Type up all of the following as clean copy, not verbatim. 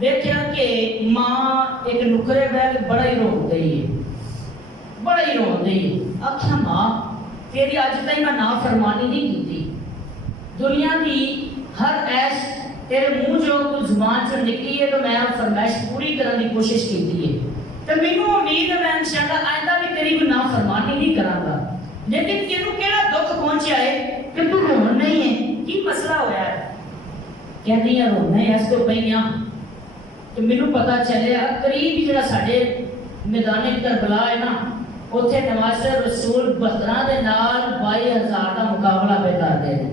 देखा कि मां एक नुकरे बैग बड़ा ही रोक गई है, बड़ा ही रोक गई। आख्या मां तेरी अज तक मैं ना फरमानी नहीं की, दुनिया की हर ऐश तेरे मुंह जो जुबान से निकली है तो मैं फरमाइश पूरी करने की कोशिश की है, तो मैनू उम्मीद है मैं इंशाअल्लाह आइंदा भी तेरी कोई ना फरमानी नहीं करांगा। लेकिन तेनू केड़ा दुख पहुंचा है कि तू रोन नहीं है, की मसला होया है? कहती है रोना है इस तो पईयां कि मैनू पता चलिया करीब जिहड़ा साडे मैदाने करबला है ना, उत्थे नवाज रसूल 72 दे नाल 22,000 का मुकाबला पे करदे ने।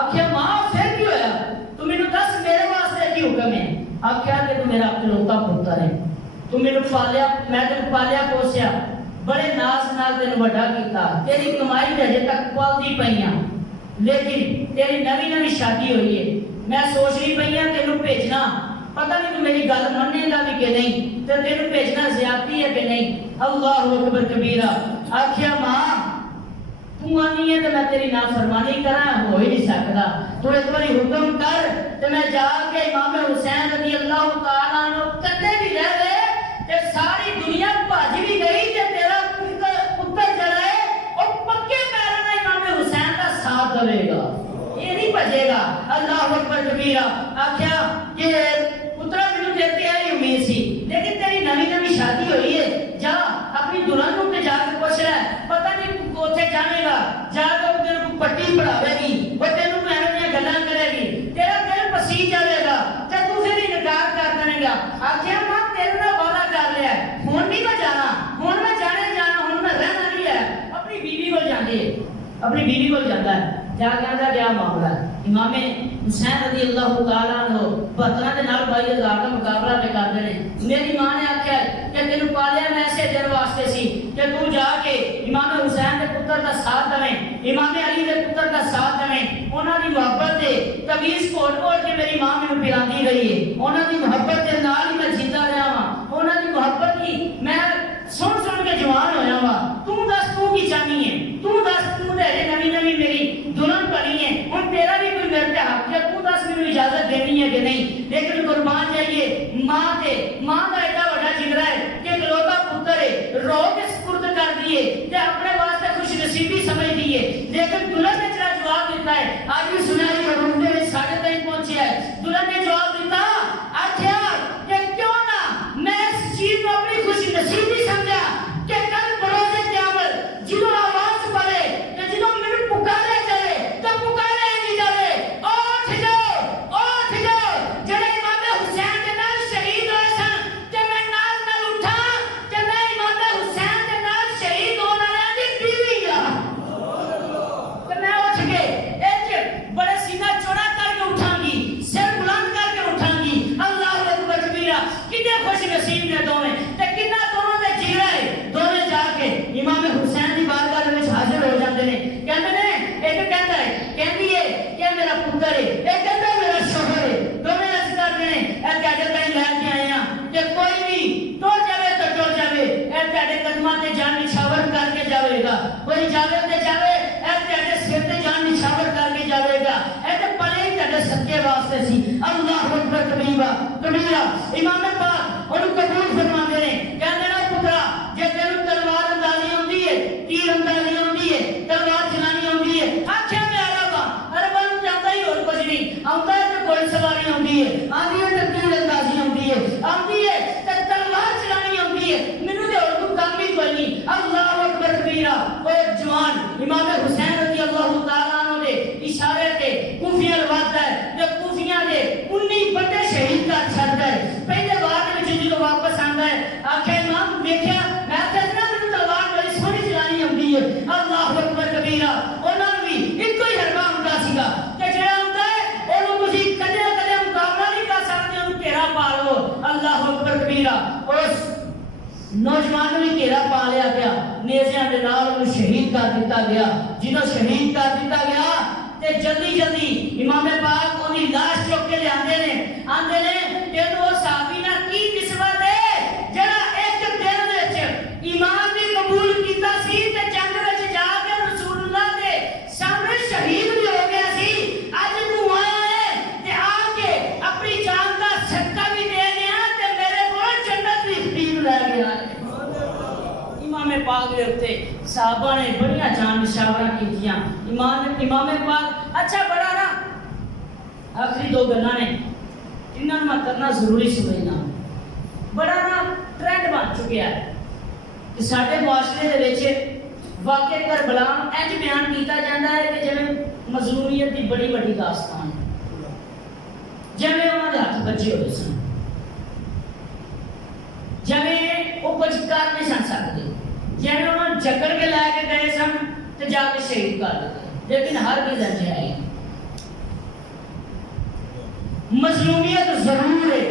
आख्या मां फिर की होया, तू मैनू दस मेरे वास्ते की हुक्म है? आख्या कि तू मेरा इकलौता पुत्र है, तू मैनू पालिया, मैं तेनू पालिया पोसिया, बड़े नाज नाल तेनू वड्डा कीता, तेरी कमाई हजे तक पलदी पईयां, लेकिन तेरी नवी नवी शादी हुई है, मैं सोच रही पई हां तेनू भेजना, पता नहीं तू मेरी गल मन्नेगा भी कि नहीं, तो तेनू भेजना ज्यादती है कि नहीं। अल्लाहु अकबर कबीरा। आख्या मां तू आनी है तो मैं तेरी नाफरमानी करा, हो ही नहीं सकता, तू एक बार हुक्म कर तो मैं जाके इमाम हुसैन रज़ी अल्लाह तआला अन्हु कदे भी रह गए ते सारी दुनिया भज भी गई ते तेरा पुत्र जरा है और पक्के पैरों में इमाम हुसैन का साथ देगा, ये नहीं भजेगा। अल्लाह अकबर कबीरा। आख्या ये पुत्रा मैनू देते आई उम्मीद सी, लेकिन तेरी नवी नवी शादी हुई है, जा अपनी दुल्हन को जाकर पूछ ले, पता नहीं तू उथे जाएगा, जाकर तेरे को पट्टी पढ़ावेगी, वो तेनू मैंने दी गल्लां करेगी, तेरा दिल पसीज जाएगा ते तू फिर इनकार कर देगा। आख्या मां तेरे नाल वादा कर लिया, हुण नहीं मैं जाना, हुण मैं जाना, हुण मैं रहना नहीं है। अपनी बीवी को जांदी है, अपनी बीवी को जाता है, जाके आंदा क्या मामला है? इमाम हुसैन रज़ी अल्लाह तआला अन्हु 72 दे नाल 22,000 का मुकाबला पे करदे ने। मेरी मां ने आख्या कि तेनू पालिया मैं ऐसे दिन वास्ते सी कि तू जाके इमाम हुसैन दे पुत्र का साथ देवें, इमाम अली दे पुत्र का साथ देवें, उन्हां दी मोहब्बत दे तवीज़ घोट-घोट के मेरी मां मैनू पिलांदी रही है, उन्हां दी मोहब्बत दे नाल ही मैं जिंदा रहा वां, उन्हां दी मोहब्बत की मैं सुन सुन के जवान होया वां। तू दस तू की चाहनी है, तू दस तू दे नवी नवी मेरी दुल्हन बनी है, हुण तेरा भी कोई मेरे पे हक है, तू दस मैनू इजाजत देनी है कि नहीं? लेकिन कुर्बान जाइए मां ते, मां का एडा बड़ा जिगरा है कि इकलौता पुत्र है, रो के सुपुर्द कर दिए ते अपने वास्ते खुश नसीबी समझ दिए, लेकिन दुल्हन ने जरा जवाब दिता है, आज भी सुनाई रूम दे विच साढ़े तक पहुंचे है। दुल्हन ने जवाब दिता, आख्या कि क्यों ना मैं इस चीज को अपनी खुश नसीबी समझा कि कल बरोज़े क़यामत जिनो आवाज पड़े कि जिनो मैनू पुकारे जाए तो पुकारे नहीं जाए, उठ जाओ जड़े इमाम हुसैन के नाल शहीद होए सन ते मैं नाल नाल उठा कि मैं इमाम हुसैन के नाल शहीद होने वाले दी बीवी हां, तो मैं उठ के एक बड़े सीना चौड़ा करके उठांगी, सिर बुलंद करके उठांगी। अल्लाह अकबर कबीरा। कितने खुश नसीब ने दोवें ते कितना दोनों दे जिगरा है, दोवें जाके इमाम हुसैन दी बारगाह में हाजिर हो जाते ने। कहते ने एक कहता है, कहती है कि मेरा पुत्र है, एक कहता है मेरा शोहर है, दोवें अर्ज करते ने ए तेरे ताईं लेके आए हां कि कोई भी तो जावे तो टो जावे, ए तेरे कदमां ते जान निछावर करके जावेगा, कोई जावे ते जावे ए तेरे सिर ते जान निछावर करके जावेगा, ए ते पले ही तेरे सच्चे वास्ते सी। अल्लाह अकबर कबीरा। इमाम पाक उन्हें कबूल फरमाते ने, कहते ना पुत्रा जे तेनू तलवार अंदाजी आउंदी है, तीर अंदाजी आउंदी है, तलवार चलानी आउंदी है, आख्या मैं अरबा नूं जांदा ही होर कुछ नहीं आउंदा है, ते घोड़ सवारी आउंदी है, आंदी है ते तीर अंदाजी आउंदी है ते तलवार चलानी आउंदी है, मैनू ते होर कोई काम ही कोई नहीं। अल्लाह अकबर कबीरा। ओ जवान इमाम हुसैन रज़ी अल्लाह तआला अन्हु दे इशारे ते कूफिया लवाता है, ते कूफिया दे 19 बड़े शहीद का छड़दा है। पहले बार में जो वापस आंदा है, आखे इमाम देखिया मैं कहना मैनू तलवार बड़ी सोहनी चलानी आउंदी है। अल्लाह अकबर कबीरा। उन्हां नूं भी इक्को ही हरबा हुंदा सीगा कि जेड़ा हुंदा है ओनू तुसीं कदे ना कदे मुकाबला नहीं कर सकदे, ओनू घेरा पा लो। अल्लाह अकबर कबीरा। उस नौजवान ने घेरा पा लिया गया, नेज़ियां दे नाल ओनू शहीद कर दिता गया। जिदों शहीद कर दिता गया ते जल्दी जल्दी इमाम पाक ओदी लाश चुक के लिआंदे ने, आंदे ने तेनू ओ साहबी ना की निस्बत है जेड़ा एक दिन विच ईमान भी कबूल कीता सी ते जंग विच जाके रसूलुल्लाह दे सामने शहीद भी हो गया सी। अज तू आया है ते आके अपनी जान का सदका पाक के उत्ते साहबा ने बड़ियां जान निशावरा कीतियां। इमाम पाक अच्छा बड़ा ना आखिरी दो गल्लां ने इन्हां नूं मैं करना जरूरी समझना। बड़ा ना ट्रेंड बन चुकिया है कि साडे मुआशरे दे विच वाक़े करबला इंज बयान किया जाता है कि जिवें मजलूमियत की बड़ी वड्डी दास्तान है, जिवें उन्हां दे हत्थ बचे हुए सन, जिवें वो कुछ कर नहीं सन सकते, जिवें उन्होंने जकड़ के लैके गए सन तो जाके शहीद कर दिते। लेकिन हर भी दर्ज है मजलूमियत जरूर है।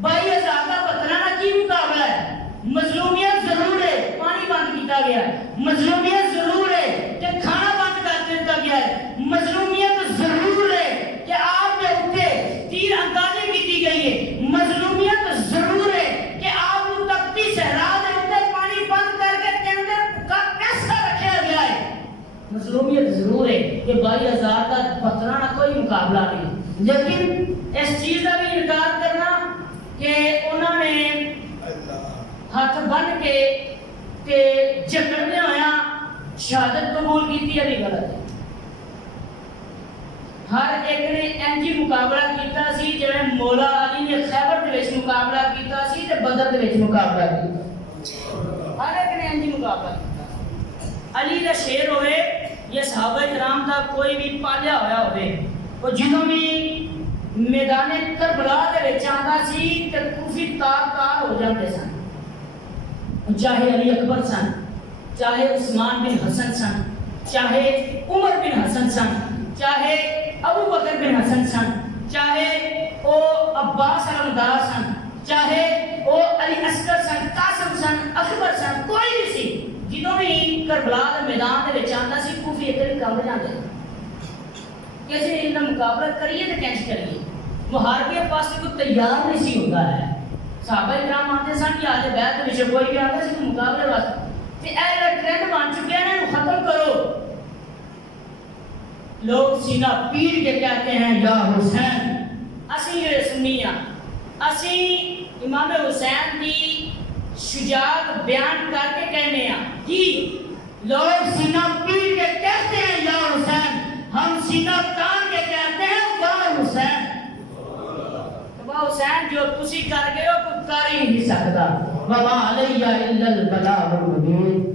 22,000 का पतराना की मुकाबला है। मजलूमियत जरूर है, पानी बंद किया गया है। मजलूमियत जरूर है कि खाना बंद कर दिया गया है। मजलूमियत जरूर है कि आपके उत्ते तीर अंदाजी की गई है। मजलूमियत जरूर है कि आपको तख्ती सहरा के उत्ते पानी बंद करके टेंडर का पैसा रखा गया है। मजलूमियत जरूर है कि 22,000 का पतराना कोई मुकाबला नहीं। लेकिन इस चीज का भी इनकार करना कि उन्होंने हाथ बन के ते जकड़ने होया शहादत कबूल की अभी गलत है। हर एक ने इंजी मुकाबला किया सी जिवें मौला अली ने खैबर दे विच मुकाबला किया सी ते बदर दे विच मुकाबला किया। हर एक ने इंजी मुकाबला किया। अली दा शेर होवे या सहाबा किराम दा कोई भी पालिया होया होवे, वो जिदों भी मैदान करबला दे विच आंदा सी ते कूफी तार हो जाते सन। चाहे अली अकबर सन, चाहे उस्मान बिन हसन सन, चाहे उमर बिन हसन सन, चाहे अबू बकर बिन हसन सन, चाहे ओ अब्बास अलमदार सन, चाहे ओ अली अस्कर सन, कासिम सन, अकबर सन, कोई भी सी जिदों भी करबला दे मैदान दे विच आंदा सी कूफी इधर कम जाते किसी ने इनका मुकाबला करिए तो कैसे करिए। मुहारबे पास को तैयार नहीं सी होता है। साहबा इकराम आते सन कि आज बैत विषय कोई भी आता सी मुकाबले वास्ते ते ए ट्रेंड बन चुके हैं, इन्हें खत्म करो। लोग सीना पीट के कहते हैं या हुसैन। असी ये सुन्निया असी इमाम हुसैन की शुजाअत बयान करके कहने हैं कि लोग सीना पीट के कहते हैं या हुसैन, हम सीना तान के कहते हैं वाह हुसैन। वाह हुसैन जो तुसी कर गए हो कोई कर ही नहीं सकता। वमा अलैया इल्लल बलागुल मुबीन।